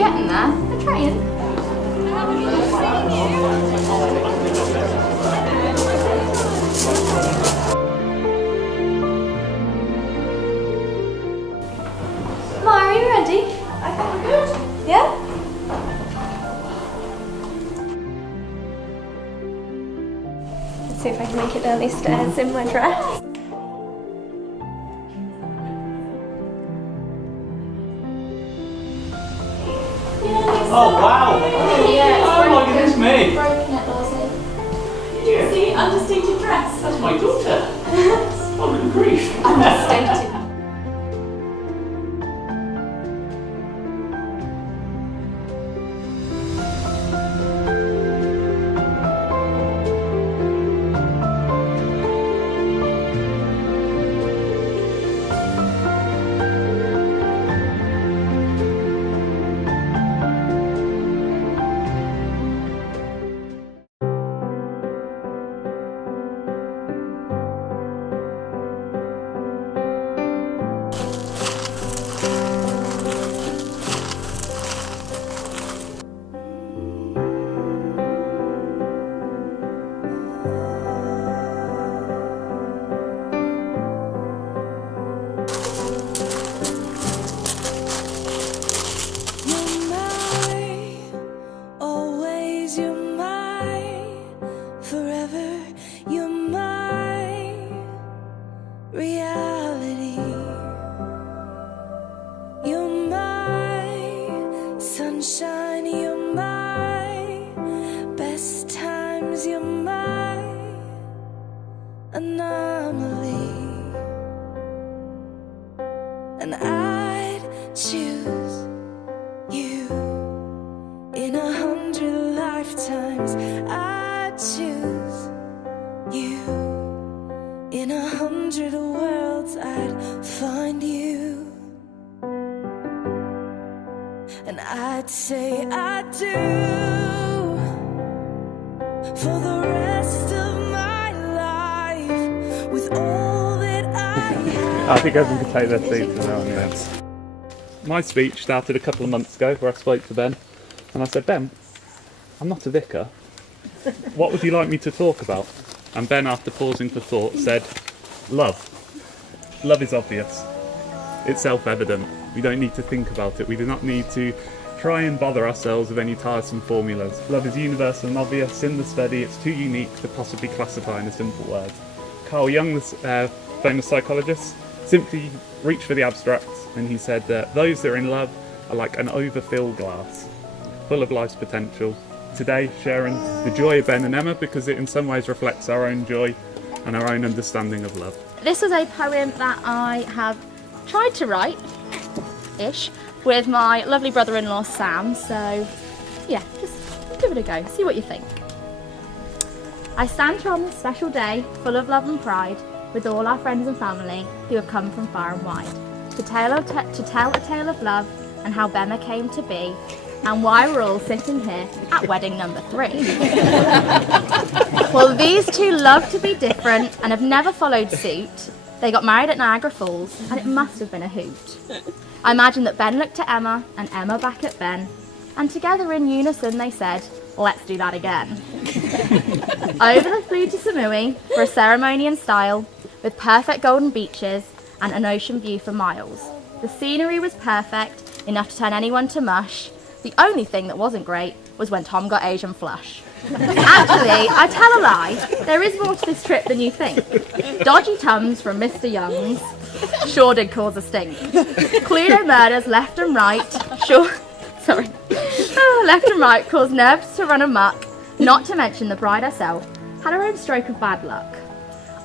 getting there. We're trying. Ma, are you ready? I think we're good. Yeah? Let's see if I can make it down these stairs in my dress. Oh wow! Yeah, Oh my goodness me! Broken it, Lozzie. Did you see understated dress? That's my daughter! Oh good grief! Understated. Sunshine, you're my best times, you're my anomaly, and I'd choose you in 100 lifetimes. I'd choose you in 100 worlds. I'd find you. And I'd say I do for the rest of my life with all that I have. I think everyone can take their seats now and then. My speech started a couple of months ago where I spoke to Ben and I said, Ben, I'm not a vicar. What would you like me to talk about? And Ben, after pausing for thought, said, love. Love is obvious. It's self-evident. We don't need to think about it. We do not need to try and bother ourselves with any tiresome formulas. Love is universal and obvious in the study. It's too unique to possibly classify in a simple word. Carl Jung, the famous psychologist, simply reached for the abstracts and he said that those that are in love are like an overfilled glass, full of life's potential. Today, sharing the joy of Ben and Emma because it in some ways reflects our own joy and our own understanding of love. This is a poem that I have tried to write-ish with my lovely brother-in-law Sam, so yeah, just give it a go, see what you think. I stand here on this special day, full of love and pride, with all our friends and family who have come from far and wide, to tell a tale of love and how Bema came to be, and why we're all sitting here at wedding number 3. Well, these two love to be different and have never followed suit. They got married at Niagara Falls, and it must have been a hoot. I imagine that Ben looked at Emma, and Emma back at Ben, and together in unison they said, let's do that again. Over they flew to Samui for a ceremony in style, with perfect golden beaches and an ocean view for miles. The scenery was perfect, enough to turn anyone to mush. The only thing that wasn't great was when Tom got Asian flush. Actually, I tell a lie, there is more to this trip than you think. Dodgy Tums from Mr. Young's sure did cause a stink. Cluedo murders left and right, left and right caused nerves to run amok, not to mention the bride herself had her own stroke of bad luck.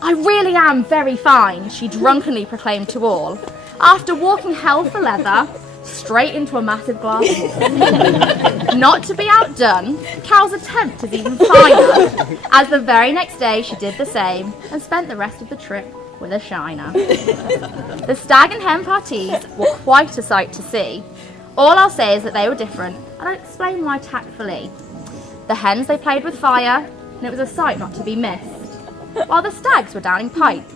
I really am very fine, she drunkenly proclaimed to all, after walking hell for leather, straight into a massive glass wall. Not to be outdone, Cal's attempt is even finer, as the very next day she did the same and spent the rest of the trip with a shiner. The stag and hen parties were quite a sight to see. All I'll say is that they were different, and I'll explain why tactfully. The hens, they played with fire, and it was a sight not to be missed, while the stags were downing pints,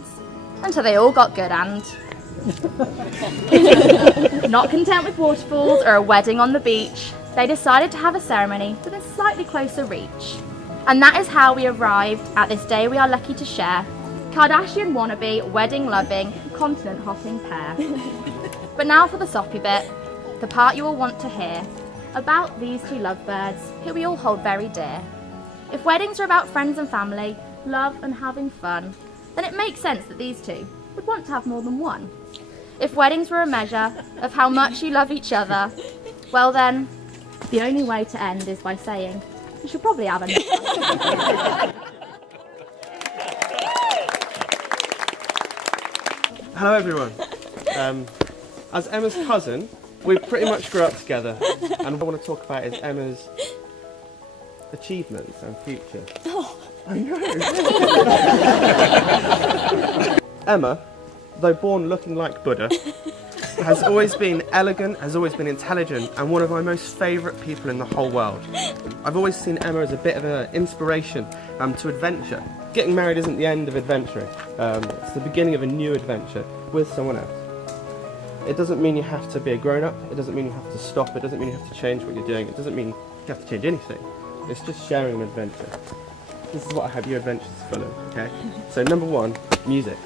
until they all got good and Not content with waterfalls or a wedding on the beach, they decided to have a ceremony within slightly closer reach. And that is how we arrived at this day we are lucky to share. Kardashian wannabe, wedding loving, continent hopping pair. But now for the soppy bit, the part you will want to hear about these two lovebirds who we all hold very dear. If weddings are about friends and family, love and having fun, then it makes sense that these two would want to have more than one. If weddings were a measure of how much you love each other, well then, the only way to end is by saying, you should probably have another. Hello everyone. As Emma's cousin, we pretty much grew up together, and what I want to talk about is Emma's achievements and future. Oh. I know. Emma, though born looking like Buddha, has always been elegant, has always been intelligent, and one of my most favourite people in the whole world. I've always seen Emma as a bit of an inspiration to adventure. Getting married isn't the end of adventuring. It's the beginning of a new adventure with someone else. It doesn't mean you have to be a grown-up, it doesn't mean you have to stop, it doesn't mean you have to change what you're doing, it doesn't mean you have to change anything. It's just sharing an adventure. This is what I have your adventures full of, okay? So number one, music.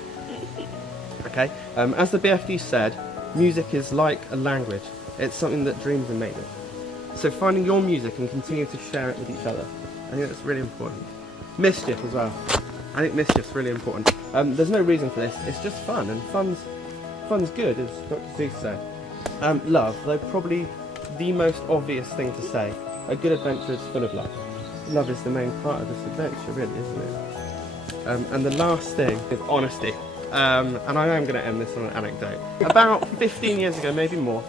Okay? As the BFD said, music is like a language. It's something that dreams are made of. So finding your music and continuing to share it with each other, I think that's really important. Mischief as well. I think mischief's really important. There's no reason for this, it's just fun, and fun's good, as Dr. Zeus said. Love, though probably the most obvious thing to say. A good adventure is full of love. Love is the main part of this adventure, really, isn't it? And the last thing is honesty. And I am going to end this on an anecdote. About 15 years ago, maybe more,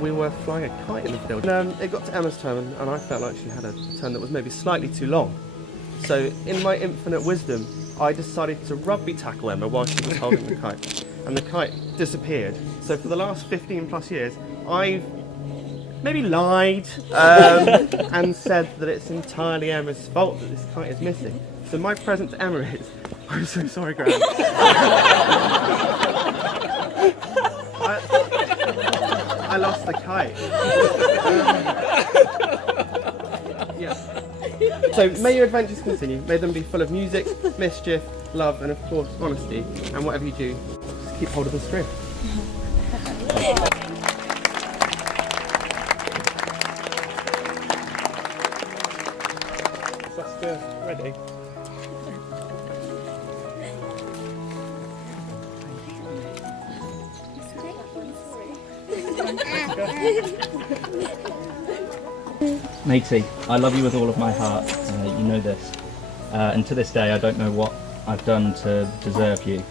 we were flying a kite in the field. It got to Emma's turn, and I felt like she had a turn that was maybe slightly too long. So, in my infinite wisdom, I decided to rugby tackle Emma while she was holding the kite. And the kite disappeared. So for the last 15 plus years, I've maybe lied and said that it's entirely Emma's fault that this kite is missing. So my present to Emma is, I'm so sorry, Gran. I lost the kite. Yeah. So may your adventures continue. May them be full of music, mischief, love, and of course honesty. And whatever you do, just keep hold of the string. That's ready. Matey, I love you with all of my heart, you know this. And to this day I don't know what I've done to deserve you.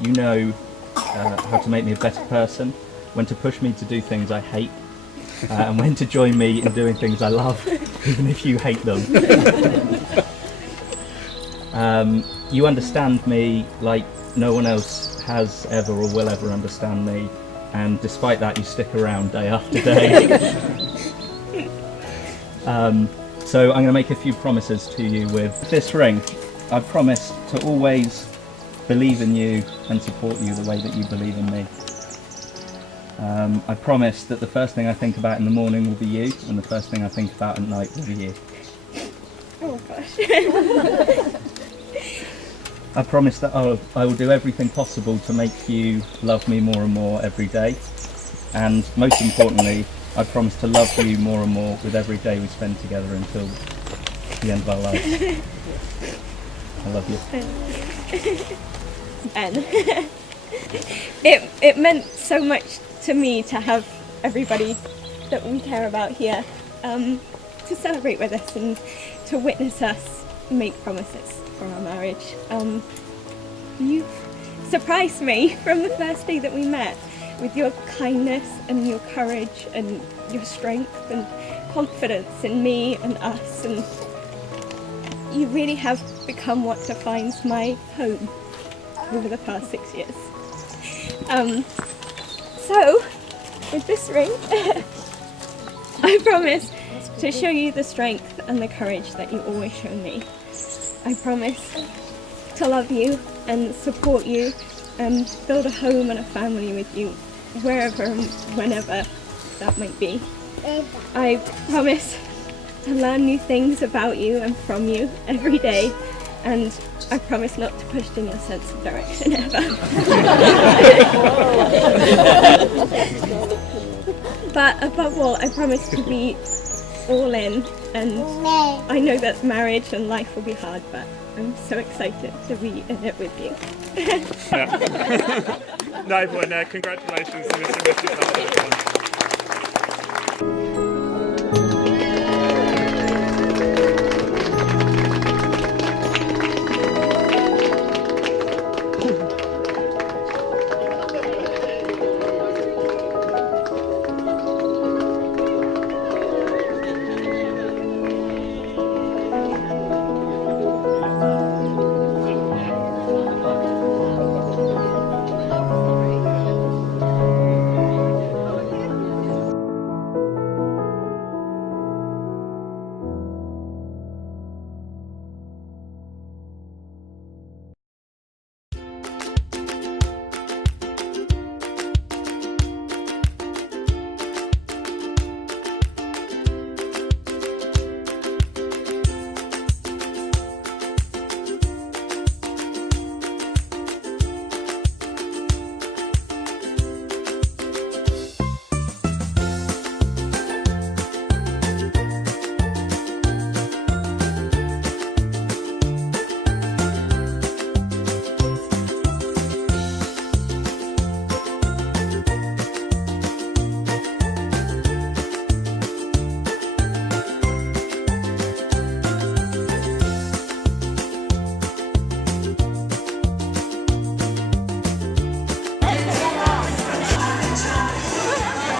You know how to make me a better person, when to push me to do things I hate, and when to join me in doing things I love, even if you hate them. You understand me like no one else has ever or will ever understand me, and despite that you stick around day after day. So I'm going to make a few promises to you with this ring. I promise to always believe in you and support you the way that you believe in me. I promise that the first thing I think about in the morning will be you, and the first thing I think about at night will be you. Oh gosh. I promise that I will do everything possible to make you love me more and more every day. And most importantly, I promise to love you more and more with every day we spend together until the end of our lives. I love you. Ben. It meant so much to me to have everybody that we care about here to celebrate with us and to witness us make promises for our marriage. You've surprised me from the first day that we met with your kindness and your courage and your strength and confidence in me and us, and you really have become what defines my home over the past 6 years. So, with this ring, I promise to show you the strength and the courage that you always show me. I promise to love you and support you build a home and a family with you, wherever and whenever that might be. I promise to learn new things about you and from you every day, and I promise not to question your sense of direction ever. But above all, I promise to be all in, and I know that marriage and life will be hard, but I'm so excited to be in it with you. No, but congratulations to Mr. and Mrs. Hudson.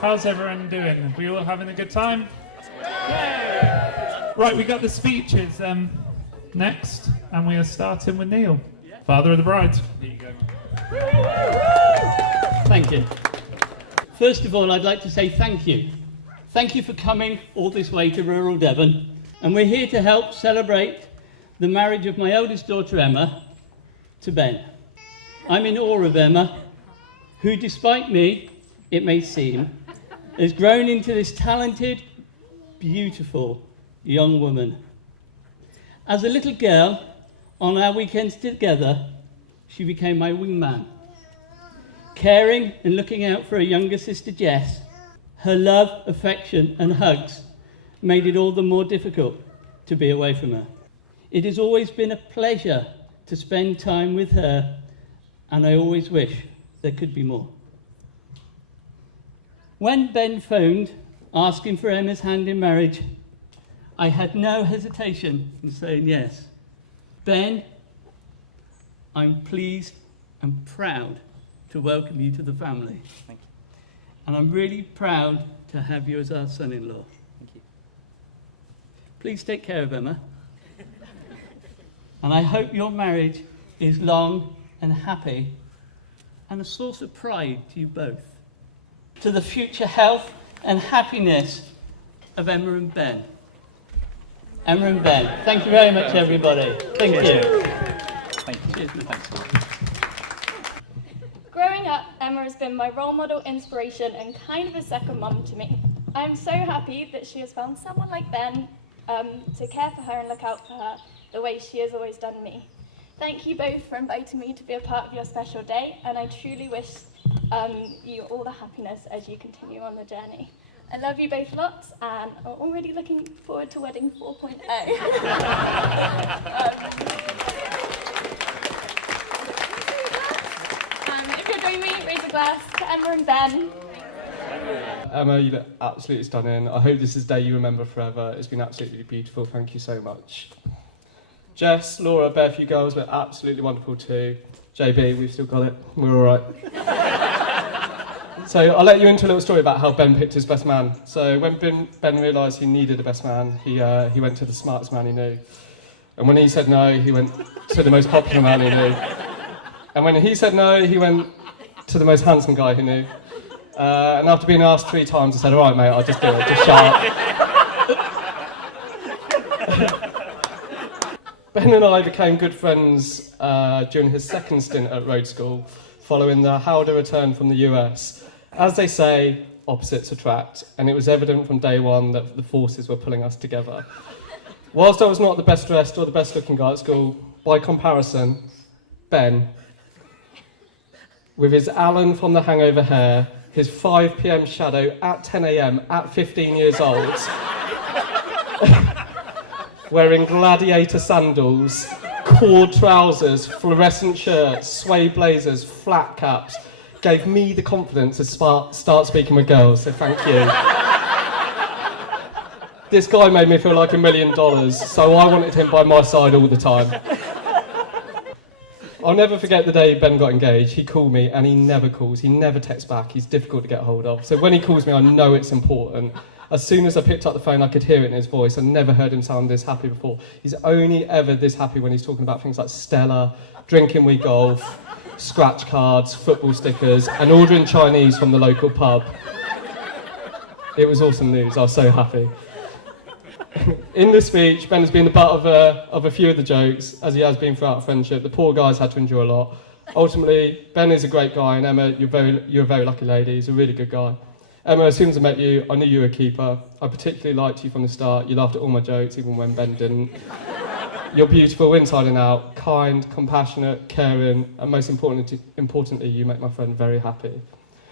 How's everyone doing? Are we all having a good time? Yay! Right, we got the speeches next, and we are starting with Neil, father of the bride. There you go. Thank you. First of all, I'd like to say thank you. Thank you for coming all this way to rural Devon. And we're here to help celebrate the marriage of my eldest daughter, Emma, to Ben. I'm in awe of Emma, who, despite me, it may seem, has grown into this talented, beautiful young woman. As a little girl, on our weekends together, she became my wingman. Caring and looking out for her younger sister Jess, her love, affection and hugs made it all the more difficult to be away from her. It has always been a pleasure to spend time with her, and I always wish there could be more. When Ben phoned asking for Emma's hand in marriage, I had no hesitation in saying yes. Ben, I'm pleased and proud to welcome you to the family. Thank you. And I'm really proud to have you as our son-in-law. Thank you. Please take care of Emma. And I hope your marriage is long and happy and a source of pride to you both. To the future health and happiness of Emma and Ben. Emma and Ben. Thank you very much, everybody. Thank you. Thank you. Cheers. Thanks. Growing up, Emma has been my role model, inspiration, and kind of a second mum to me. I'm so happy that she has found someone like Ben to care for her and look out for her the way she has always done me. Thank you both for inviting me to be a part of your special day, and I truly wish you all the happiness as you continue on the journey. I love you both lots, and I'm already looking forward to wedding 4.0. If you're joining me, raise a glass to Emma and Ben. Emma, you look absolutely stunning. I hope this is a day you remember forever. It's been absolutely beautiful. Thank you so much. Jess, Laura, Beth, you girls look absolutely wonderful too. JB, we've still got it. We're all right. So I'll let you into a little story about how Ben picked his best man. So when Ben realised he needed a best man, he went to the smartest man he knew. And when he said no, he went to the most popular man he knew. And when he said no, he went to the most handsome guy he knew. And after being asked 3 times, I said, all right, mate, I'll just do it, just shut up. Ben and I became good friends during his second stint at road school following the Howder return from the US. As they say, opposites attract, and it was evident from day one that the forces were pulling us together. Whilst I was not the best dressed or the best looking guy at school, by comparison, Ben, with his Alan from The Hangover hair, his 5 p.m. shadow at 10 a.m. at 15 years old, wearing gladiator sandals, cord trousers, fluorescent shirts, suede blazers, flat caps, gave me the confidence to start speaking with girls, so thank you. This guy made me feel like $1 million, so I wanted him by my side all the time. I'll never forget the day Ben got engaged. He called me and he never calls, he never texts back, he's difficult to get hold of. So when he calls me, I know it's important. As soon as I picked up the phone, I could hear it in his voice. I never heard him sound this happy before. He's only ever this happy when he's talking about things like Stella, drinking we golf, scratch cards, football stickers, and ordering Chinese from the local pub. It was awesome news, I was so happy. In the speech, Ben has been the butt of a few of the jokes, as he has been throughout our friendship. The poor guy's had to endure a lot. Ultimately, Ben is a great guy, and Emma, you're a very lucky lady. He's a really good guy. Emma, as soon as I met you, I knew you were a keeper. I particularly liked you from the start. You laughed at all my jokes, even when Ben didn't. You're beautiful inside and out, kind, compassionate, caring, and most importantly, you make my friend very happy.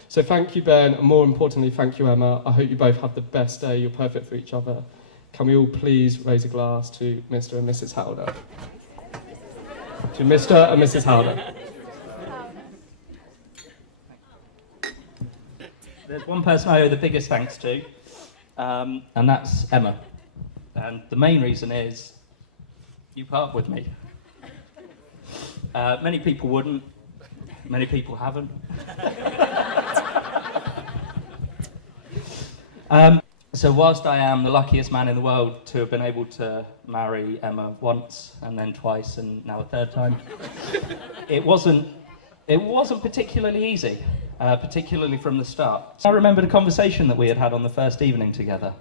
So thank you, Ben, and more importantly, thank you, Emma. I hope you both have the best day. You're perfect for each other. Can we all please raise a glass to Mr. and Mrs. Howder? To Mr. and Mrs. Howder. There's one person I owe the biggest thanks to, and that's Emma. And the main reason is you put up with me. Many people wouldn't, many people haven't. So whilst I am the luckiest man in the world to have been able to marry Emma once and then twice and now a third time, it wasn't particularly easy, particularly from the start. I remembered a conversation that we had had on the first evening together.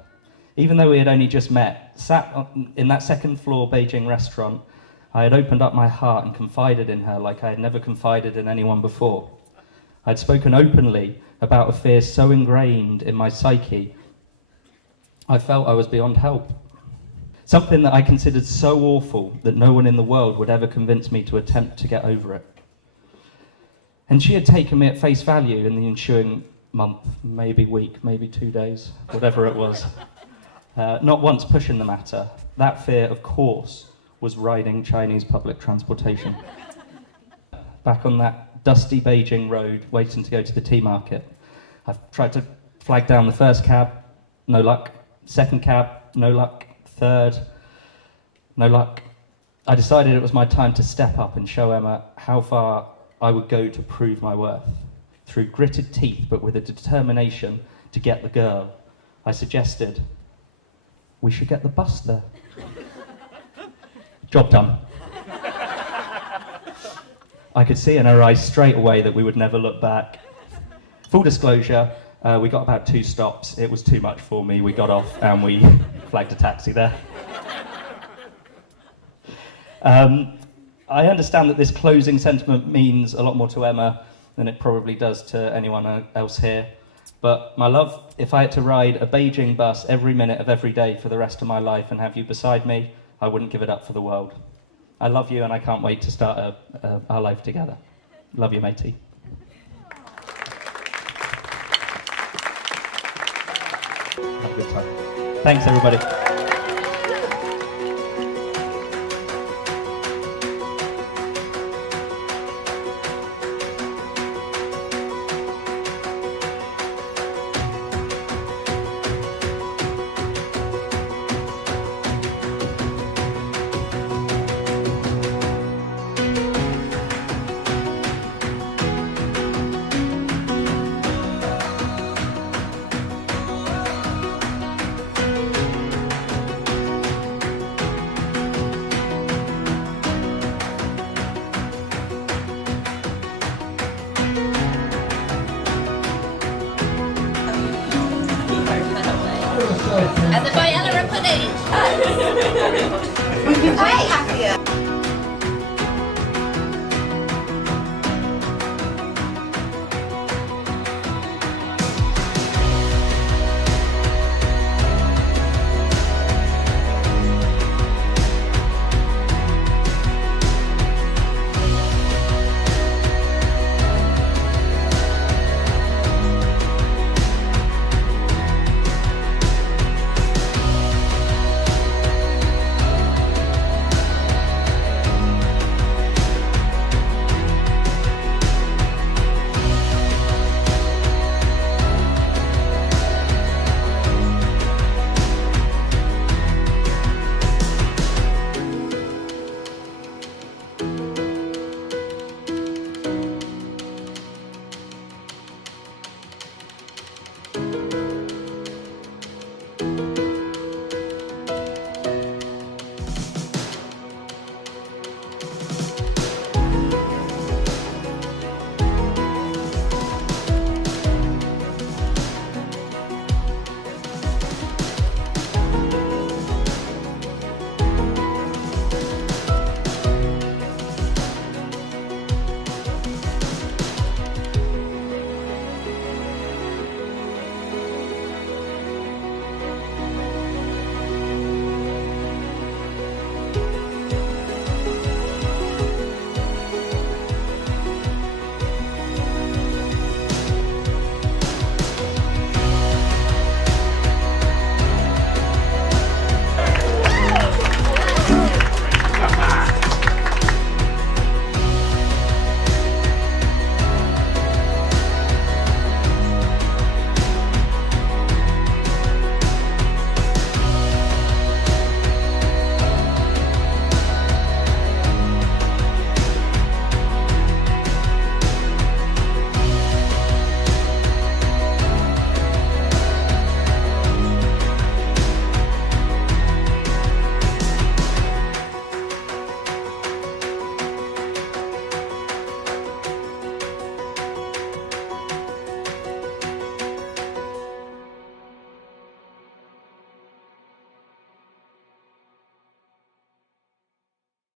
Even though we had only just met, sat in that second floor Beijing restaurant, I had opened up my heart and confided in her like I had never confided in anyone before. I'd spoken openly about a fear so ingrained in my psyche I felt I was beyond help. Something that I considered so awful that no one in the world would ever convince me to attempt to get over it. And she had taken me at face value in the ensuing month, maybe week, maybe 2 days, whatever it was. Not once pushing the matter. That fear, of course, was riding Chinese public transportation. Back on that dusty Beijing road, waiting to go to the tea market. I've tried to flag down the first cab, no luck. Second cab, no luck. Third, no luck. I decided it was my time to step up and show Emma how far I would go to prove my worth. Through gritted teeth, but with a determination to get the girl, I suggested we should get the bus there. Job done. I could see in her eyes straight away that we would never look back. Full disclosure, we got about 2 stops. It was too much for me. We got off and we flagged a taxi there. I understand that this closing sentiment means a lot more to Emma than it probably does to anyone else here. But my love, if I had to ride a Beijing bus every minute of every day for the rest of my life and have you beside me, I wouldn't give it up for the world. I love you and I can't wait to start our life together. Love you, matey. Have a good time. Thanks, everybody.